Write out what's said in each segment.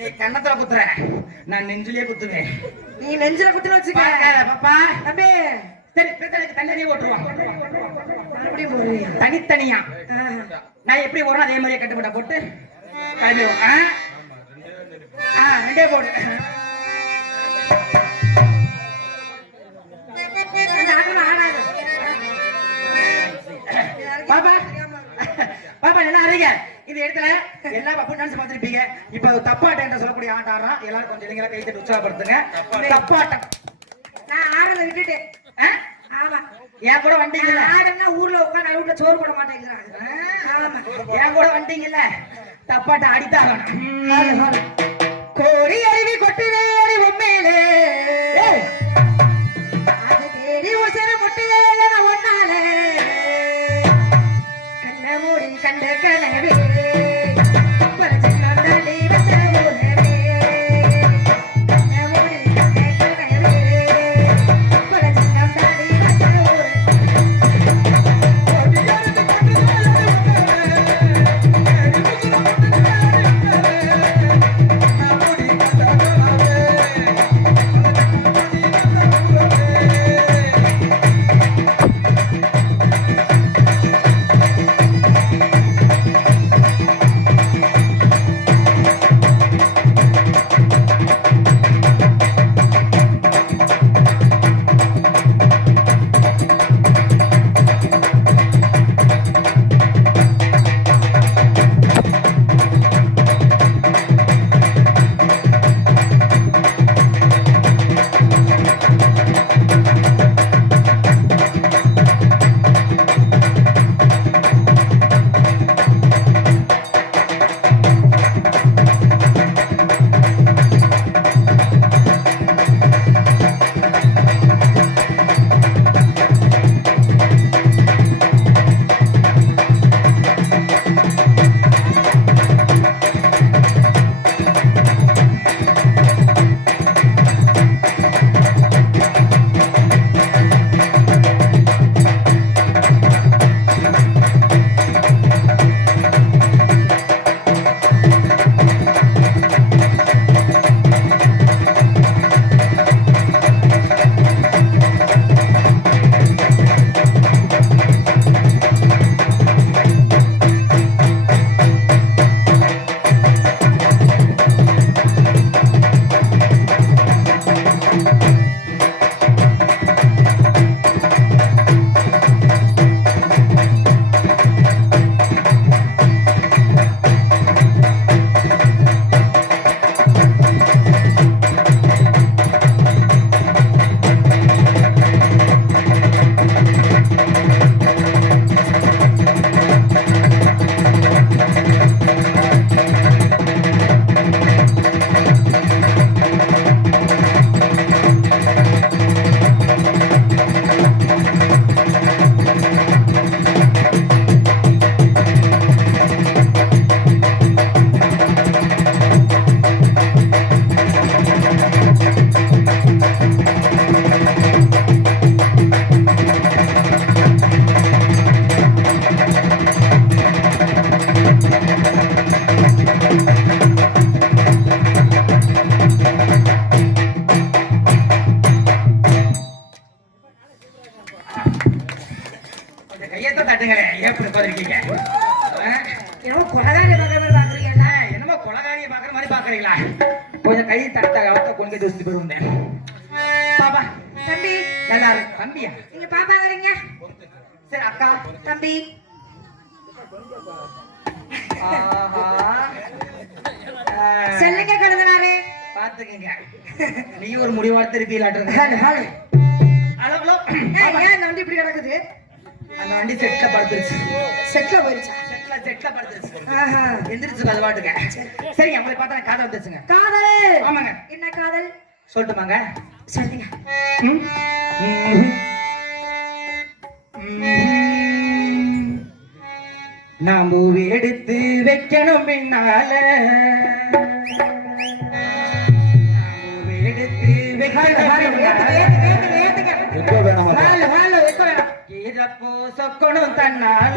நீ கண்ணத்துல குத்துற, நான் நெஞ்சிலே குத்துவேன். நீ நெஞ்சில குத்துற வச்சுக்க பாப்பா. தம்பி சரி, பிரச்சனைக்கு தனியே ஓட்டுருவான். மறுபடியும் போடுறீங்க தனித்தனியா நான் எப்படி ஓடுறோம் அதே மாதிரியே கட்டுப்பட்ட போட்டு ரெண்டே போடு. பாப்பா பாப்பா என்ன அறிங்க இந்த இடத்துல எல்லா பப்பு டான்ஸ் பார்த்துருப்பீங்க. இப்ப தப்பாட்டம் என்று சொல்லக்கூடிய ஆட்டம் ஆடுறோம். எல்லாரும் கொஞ்சம் இல்லைங்களா கை தட்டி உற்சாகப்படுத்துங்க. தப்பாட்டம் நான் ஆடுறத விட்டுட்டேன். ஆமா என் கூட வந்தீங்கல்ல, ஆடுனா ஊர்ல உட்காந்து நடுவுல சோறு போட மாட்டேங்கிறாங்க. ஆமா என் கூட வந்தீங்கல்ல, தப்பாட்டம் அடித்தான். கோடி அருவி கொட்டுதே அடி உண்மையிலே, அது தேடி உசர முட்டுதே ஒன்னாலே, கண்ண மூடி கண்ட கனவே கொஞ்சம் கை தட்ட கொண்டு போயிருந்தேன். பாப்பா தம்பி எல்லாரும் தம்பியா நீங்க பாப்பா வரீங்க? சரி அக்கா தம்பி சொல்லுங்க கழுதனாரே. பாத்துக்கங்க நீ ஒரு முடிவார்த்தை இருப்பீங்களாட்டு. அளவுல ஏன் அந்த வண்டி இப்படி கிடக்குது? அந்த வண்டி செட்ல படுத்துருச்சு. செட்ல போயிருச்சா? செட்ல படுத்துருச்சு. எந்திரிச்சு கதவாட்டுங்க. சரி அவங்களை பார்த்தா காதல் வந்துச்சுங்க. காதல்? ஆமாங்க. என்ன காதல் சொல்லட்டுமாங்க? சொல்லுங்க. நான் பூவி எடுத்து வைக்கணும் பின்னால, எடுத்து வைக்கணும் சொக்கணும் தன்னால.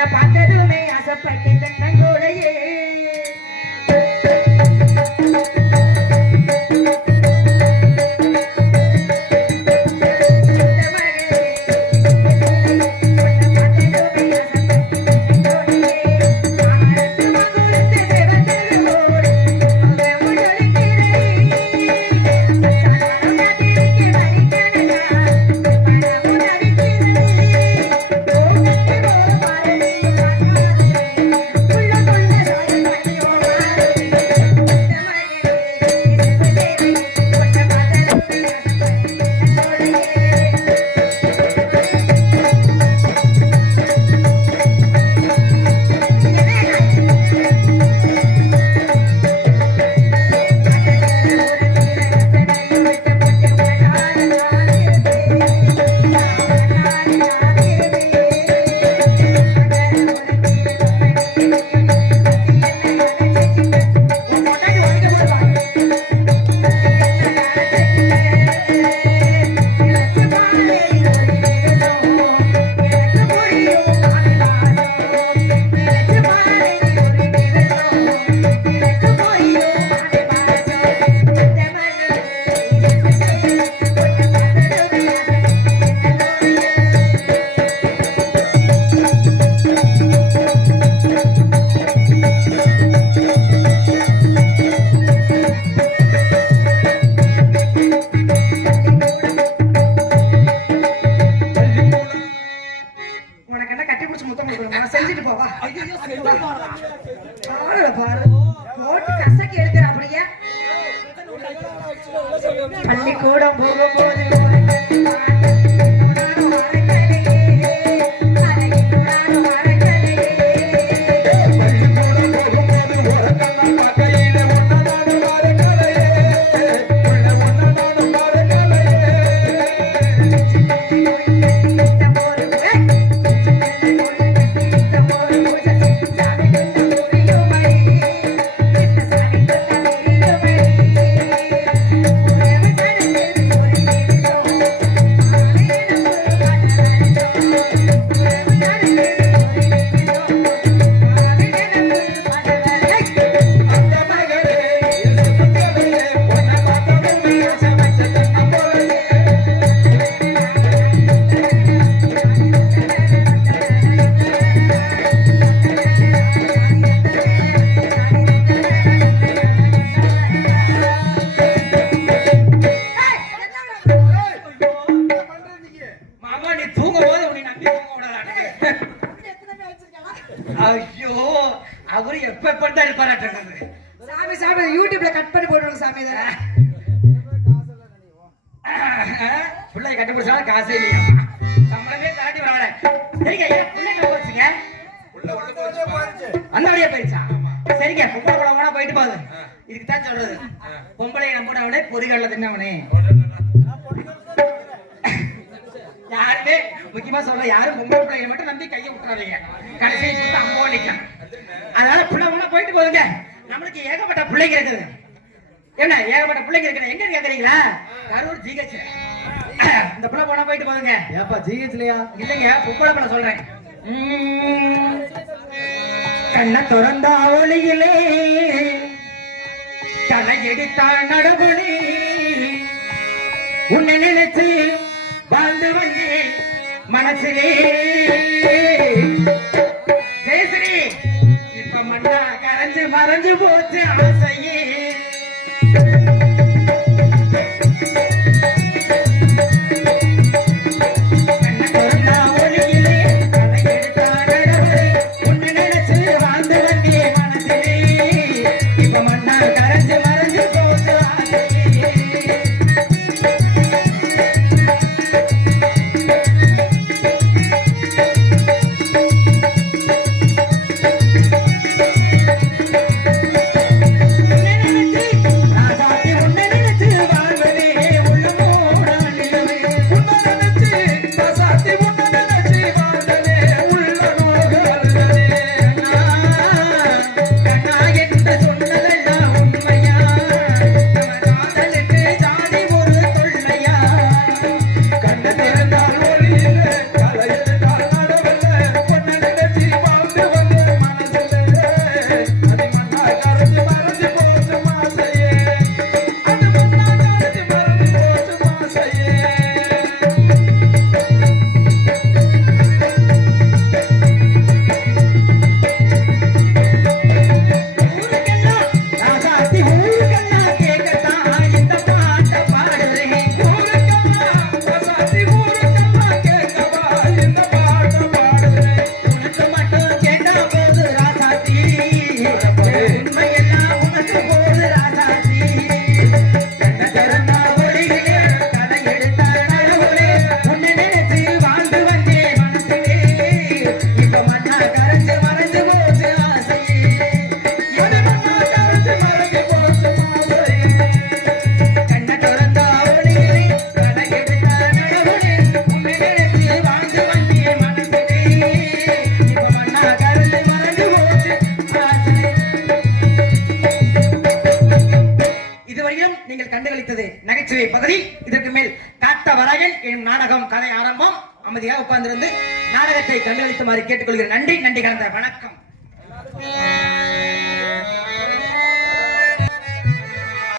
உன்னை பார்த்ததுமே ஆசைப்பட்டு தன்னங்கோலையே பள்ளிக்கூடம் போகும்போது ஐயோ அவரு எப்ப பண்ணா இருப்பாரு சாமி சாமி யூடியூப்ல கட் பண்ணி போடுவாங்க சாமி இத புள்ளைய கண்டுபிடிச்சாலும் காசே இல்லையா சம்பளமே தாண்டி வரல சரிங்க புள்ளைங்க போச்சுங்க அந்த வழியா போயிடுச்சா சரிங்க பொம்பளை படம் போயிட்டு போகுது இதுக்கு தான் சொல்றது பொம்பளை நம்பினவனே பொறிகடல தின்னவனே யாருமே முக்கியமா சொல்ற யாரும் பொம்பளை பிள்ளைங்க மட்டும் நம்பி கையை விட்டுறாதீங்க கடைசியை கொடுத்து அம்மா நிற்கும் அதனால பிள்ளை போயிட்டு போகுதுங்க நம்மளுக்கு ஏகப்பட்ட பிள்ளைங்க இருக்குது என்ன ஏகப்பட்ட பிள்ளைங்க இருக்குது எங்க கேக்குறீங்களா கரூர் ஜிஹெச் இந்த பிள்ளை போயிட்டு போகுதுங்க ஏப்பா ஜிஹெச்லயா இல்லைங்க பொம்பளை பிள்ளை சொல்றேன் கண்ண திறந்தா ஒளியிலே கண்ணை எடுத்தான் நடுபொழி உன்னை நினைச்சு வாழ்ந்து வந்தே மனசிலே ஜெயஸ்ரீ இப்ப மண்ணா கரைஞ்சு மறைஞ்சு போச்சு ஆசையே ராசாத்தி நாடகம் கதை ஆரம்பம். அமைதியாக உட்கார்ந்திருந்து நாடகத்தை கண்டுகளிக்குமாறு கேட்டுக்கொள்கிறேன். நன்றி, நன்றி கலந்த வணக்கம்.